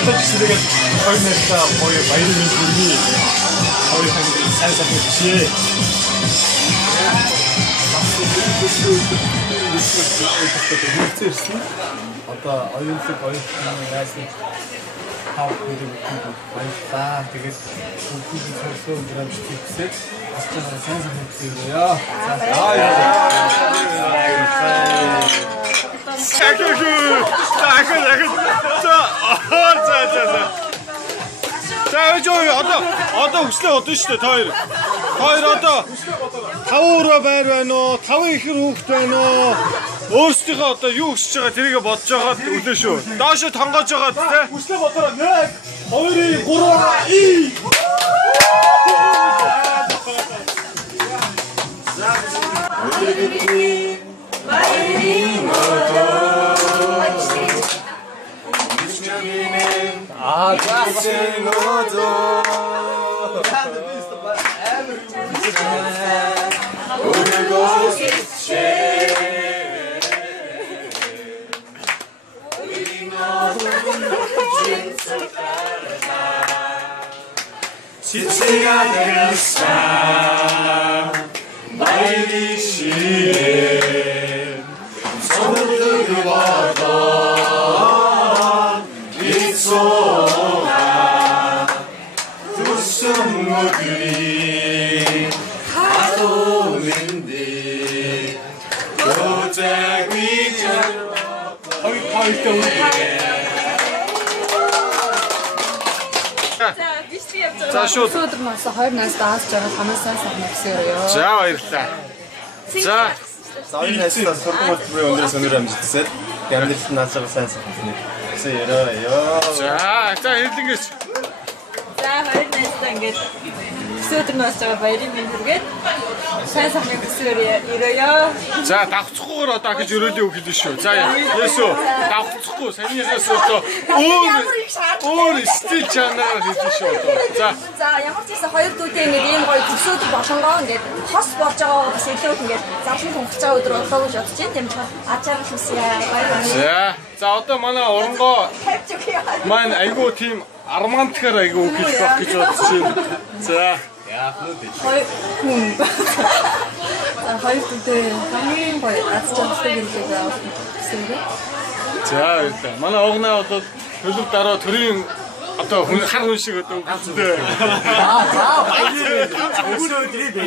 тэгээд хоёр найртай гоё баярын хүргэе. Хоёр ханд сайн хүчээ. Одоо оюунлаг оюутны найзын хав хүргэв баярлаа. Тэгээд бүгдийг сонсоо грамж хийсээ ачаа сайн хүчээ. За одоо хүслээ бодно шүү дээ хоёр. Хоёр одоо 5 өрөө байр байна уу? 5 ихэр хүүхэд байна уу? Өөрсдийнхөө одоо юу хүсэж байгаа тэрийг бодож байгаа үлээ шүү. Доошо тонгоож байгаа тэ. Хүслээ бодороо 1 2 3 지치가 되었어 마일이 시에 서울을 받아 빗소가 두 승무들이 가도는데 도자기 За шууд өдөр нас 2 нас дааж байгаа хамаасаа санагдсараа. За баярлалаа. За хоёр найзтай сургууль бүрээ өнөөдөр өнөр амжилтсаад амьдралд наацаа сайн санагдана. За ёо. За хэрлэнгээс. За хоёр найзтай ингээд өдөр нас байгаа баярын минь хүргээд сайн санах өсөөрөө. За давцахгүйгээр одоо гэж өрөөлөө өгөх юм шүү. За яасуу давцахгүй санийхаас одоо өөр стил чанараар хийсэн шүү одоо. За ямар ч гэсэн хоёр дүүтэй ингээд ийм гоё төсөөд болонгоо ингээд хос болж байгаа бас илүү ингээд зарлан тунхаж байгаа өдөр болоо гэж бодож байна. Тийм ч ачаар хүсье. Баярлалаа. За одоо манай оронгоо маань айгуу тийм армантгаар айгуу өгөх байх гэж бодож байна. За яах нүд. Хоёр дүүтэй хамгийн гоё ачаалтай гэрэлтэй байгаа. За баярлалаа. Манай огнаа одоо төлөв дараа төрийн одоо хар хүн шиг одоо үгүйтэй. За баярлалаа. Өсөөдрий бэ.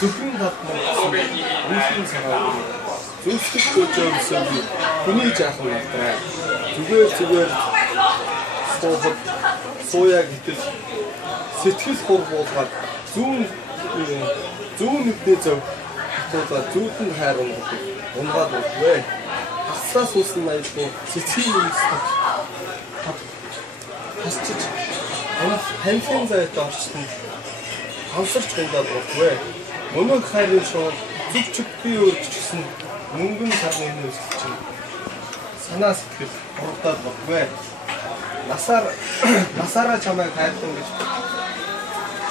Зөвхөн татна. Үнэн санаа. Зөвхөн көжөөсөн би хүний жаахан байна. Зүгээр сууя гэтэл сэтгэл хур болгоод зүүн нүдний зөв туулаад зүүтэн хайр унгаад өгвэ. Хасаа суусан маяггүй сэтгэл үндэстэн хасчиж ханилын зайд орчсон хавсарч гуйдаад өгвэ. Өнөө хайрын шууд зүг чүгтний өөрчлөсөн мөнгөн сарны нөөцөл чинь санаа сэтгэл хурдаад өгвэ. Насаараа чамайг хайртай гэж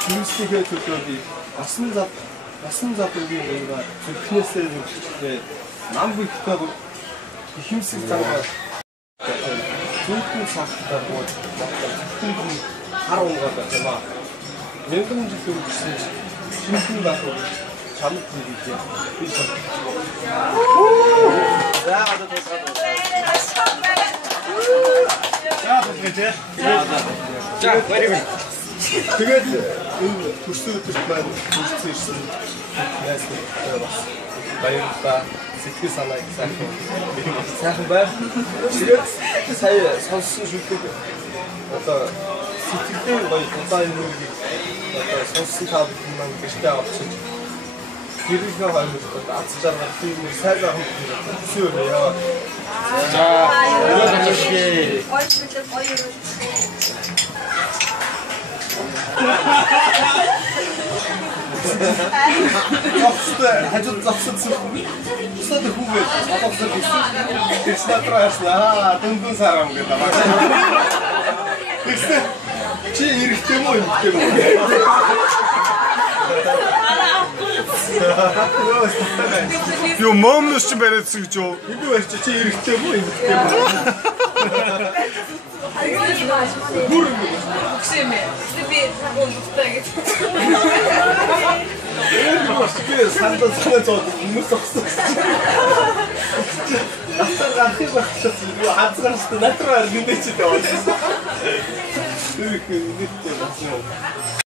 хүмүүсийнхээ төлөө би насан завгүй байгаа зүрхнээсээ нүгчтэй нам бүхтэй ихэмсэг цагаа зүрхэн сахтаа бод зүрхэн хар унгаад байна. Мянган жил үргэлжлэн шинхэн байх чамд хийгээ би сонирхож байна. За одоо тусгаад. За баярын. Тэгээд энэ төрсөн өдөрт маань хүрсэн ирсэн яасан бас баярлалаа. Сэтгэл санааг сайхан байв. Тэгээд сая сонссон шүлэг одоо сэтгэлийн гоё удаан нүрийг одоо сонссон тав маань гэртээ авчиж гэрийнхээ хоёрт аз жаргал тийм сайхан хөтлөв яа. За Ой, хажууд зогссон өсөд хүүгээ олгосон гэсэн. Тэснатрааснаа дүндүн сарам гэдэг байна. Тэгсэн чи эргэтэй мүү юм гэдэг үү? Ёо, статаа. Юу момноос ч бариадсан гэж юу? Энд барьч чи эрэхтэй мүү эрэхтэй мүү. Бүр Гүшэмэ. Би тагуун дутаа гэж. би сандаа зоод хүмүүс огсон. Настаа гарахыг багчаас юу хазгаарч натраар гинэ чи дээ. Тэр их нэг тийм байна.